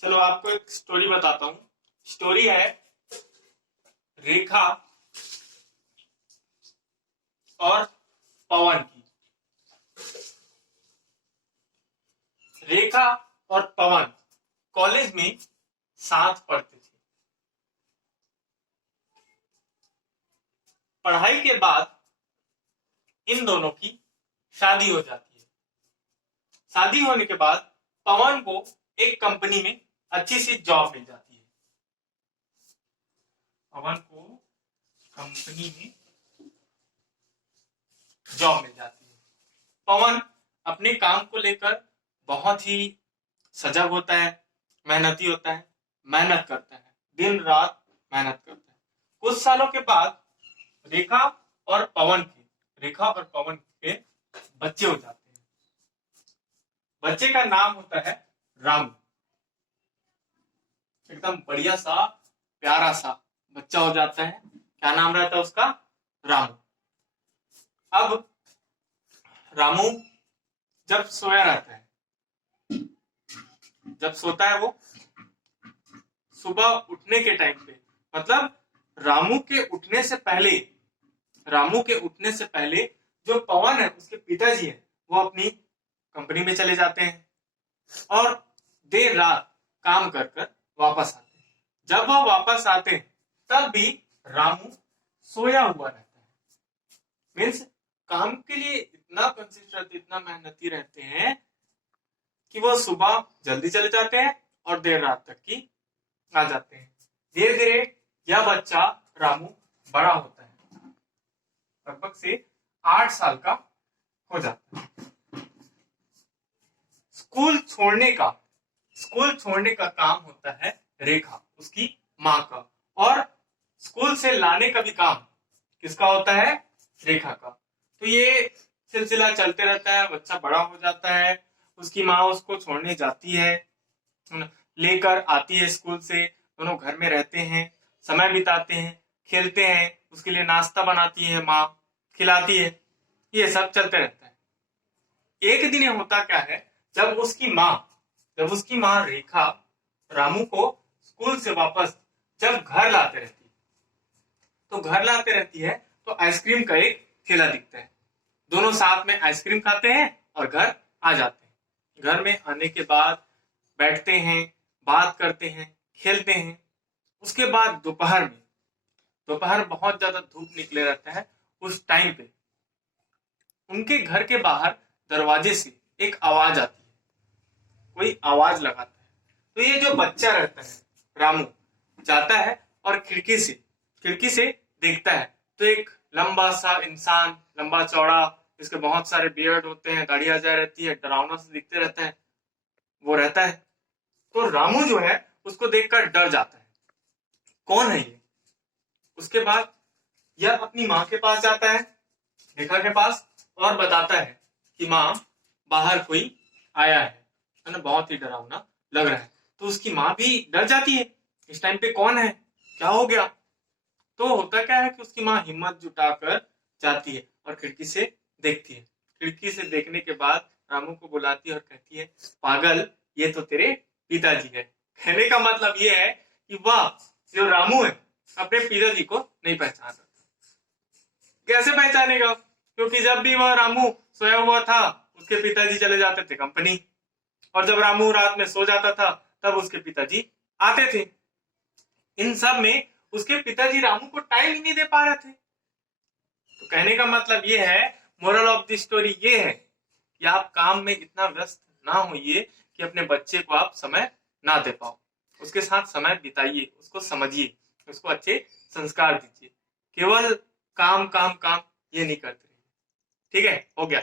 चलो आपको एक स्टोरी बताता हूँ। स्टोरी है रेखा और पवन की। रेखा और पवन कॉलेज में साथ पढ़ते थे। पढ़ाई के बाद इन दोनों की शादी हो जाती है। शादी होने के बाद पवन को एक कंपनी में अच्छी सी जॉब मिल जाती है। पवन को कंपनी में जॉब मिल जाती है। पवन अपने काम को लेकर बहुत ही सजग होता है, मेहनती होता है, मेहनत करता है, दिन रात मेहनत करता है। कुछ सालों के बाद रेखा और पवन के बच्चे हो जाते हैं। बच्चे का नाम होता है रामू। एकदम बढ़िया सा प्यारा सा बच्चा हो जाता है। क्या नाम रहता है उसका? रामू। अब रामू जब सोया रहता है, जब सोता है वो सुबह उठने के टाइम पे, मतलब रामू के उठने से पहले जो पवन है उसके पिताजी है वो अपनी कंपनी में चले जाते हैं और देर रात काम कर कर वापस आते हैं। जब वह वापस आते हैं तब भी रामू सोया हुआ रहता है। मीन्स काम के लिए इतना कंसिस्टेंट, इतना मेहनती रहते हैं कि वह सुबह जल्दी चले जाते हैं और देर रात तक की आ जाते हैं। धीरे धीरे यह बच्चा रामू बड़ा होता है, लगभग से 8 साल का हो जाता है। स्कूल छोड़ने का काम होता है रेखा, उसकी माँ का, और स्कूल से लाने का भी काम किसका होता है? रेखा का। तो ये सिलसिला चलते रहता है। बच्चा बड़ा हो जाता है, उसकी माँ उसको छोड़ने जाती है, लेकर आती है स्कूल से, दोनों घर में रहते हैं, समय बिताते हैं, खेलते हैं, उसके लिए नाश्ता बनाती है माँ, खिलाती है, ये सब चलते रहता है। एक दिन होता क्या है, जब उसकी माँ रेखा रामू को स्कूल से वापस जब घर लाते रहती है तो आइसक्रीम का एक ठेला दिखता है। दोनों साथ में आइसक्रीम खाते हैं और घर आ जाते हैं। घर में आने के बाद बैठते हैं, बात करते हैं, खेलते हैं। उसके बाद दोपहर बहुत ज्यादा धूप निकले रहता है। उस टाइम पे उनके घर के बाहर दरवाजे से एक आवाज आती है, कोई आवाज लगाता है। तो ये जो बच्चा रहता है रामू जाता है और खिड़की से देखता है तो एक लंबा सा इंसान, लंबा चौड़ा, जिसके बहुत सारे बियर्ड होते हैं, दाढ़ी जा रहती है, डरावना से दिखते रहता है, वो रहता है। तो रामू जो है उसको देखकर डर जाता है, कौन है ये? उसके बाद यह अपनी माँ के पास जाता है, रेखा के पास, और बताता है कि माँ बाहर कोई आया है ना, बहुत ही डरावना लग रहा है। तो उसकी माँ भी डर जाती है, इस टाइम पे कौन है, क्या हो गया? तो होता क्या है कि उसकी माँ हिम्मत जुटाकर जाती है और खिड़की से देखती है। खिड़की से देखने के बाद रामू को बुलाती है और कहती है, पागल, ये तो तेरे पिताजी है। कहने का मतलब ये है कि वह जो रामू है अपने पिताजी को नहीं पहचान रहा। कैसे पहचानेगा? क्योंकि जब भी वह रामू सोया हुआ था उसके पिताजी चले जाते थे कंपनी, और जब रामू रात में सो जाता था तब उसके पिताजी आते थे। इन सब में उसके पिताजी रामू को टाइम ही नहीं दे पा रहे थे। तो कहने का मतलब ये है, मोरल ऑफ द स्टोरी ये है कि आप काम में इतना व्यस्त ना होइए कि अपने बच्चे को आप समय ना दे पाओ। उसके साथ समय बिताइए, उसको समझिए, उसको अच्छे संस्कार दीजिए। केवल काम काम काम ये नहीं करते। ठीक है, हो गया।